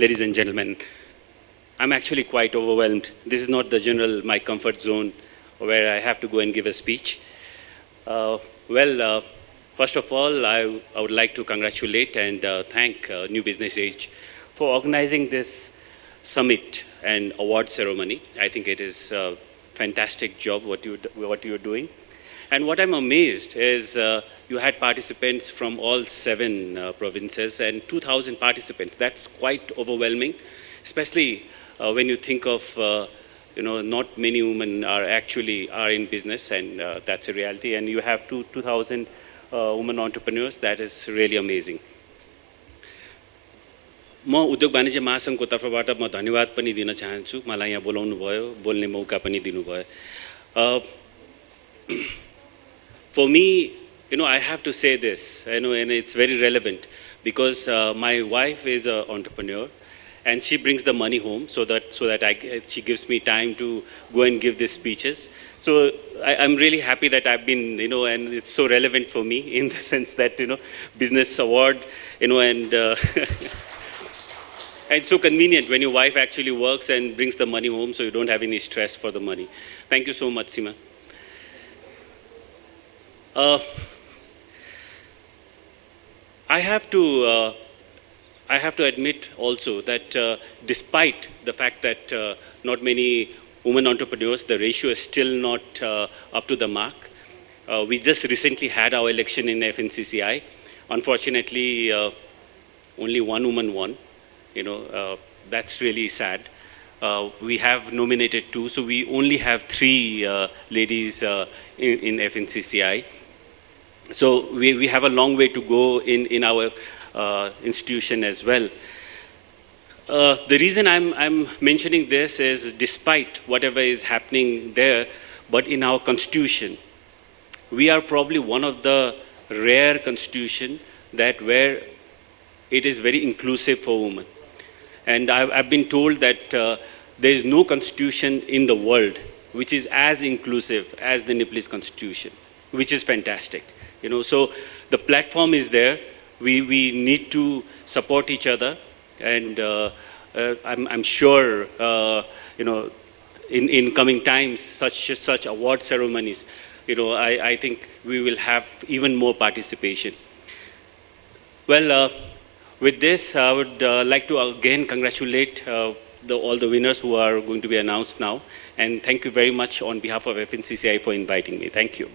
ladies and gentlemen. I'm actually quite overwhelmed. This is not the general, my comfort zone where I have to go and give a speech. First of all, I would like to congratulate and thank New Business Age for organizing this summit and award ceremony. I think it is a fantastic job what you're doing. And what I'm amazed is you had participants from all 7 provinces and 2,000 participants. That's quite overwhelming, especially when you think of, not many women are in business, and that's a reality. And you have 2,000 women entrepreneurs. That is really amazing. म उद्योग वाणिज्य महासङ्घको तर्फबाट म धन्यवाद पनि दिन चाहन्छु मलाई यहाँ बोलाउनु भयो बोल्ने मौका पनि दिनुभयो For me, I have to say this, and it's very relevant because my wife is an entrepreneur and she brings the money home so that she gives me time to go and give these speeches. So I'm really happy that I've been, and it's so relevant for me in the sense that, business award, and and so convenient when your wife actually works and brings the money home so you don't have any stress for the money. Thank you so much, Seema. I have to admit also that despite the fact that not many women entrepreneurs, the ratio is still not up to the mark. We just recently had our election in FNCCI. Unfortunately, only one woman won. That's really sad. We have nominated 2, so we only have 3 ladies in FNCCI. So we have a long way to go in our institution as well. The reason I'm mentioning this is despite whatever is happening there, but in our constitution, we are probably one of the rare constitution that where it is very inclusive for women. And I've been told that there is no constitution in the world which is as inclusive as the Nepalese constitution, which is fantastic. So the platform is there. We need to support each other, and I'm sure in coming times such award ceremonies, I think we will have even more participation. Well, with this, I would like to again congratulate all the winners who are going to be announced now, and thank you very much on behalf of FNCCI for inviting me. Thank you.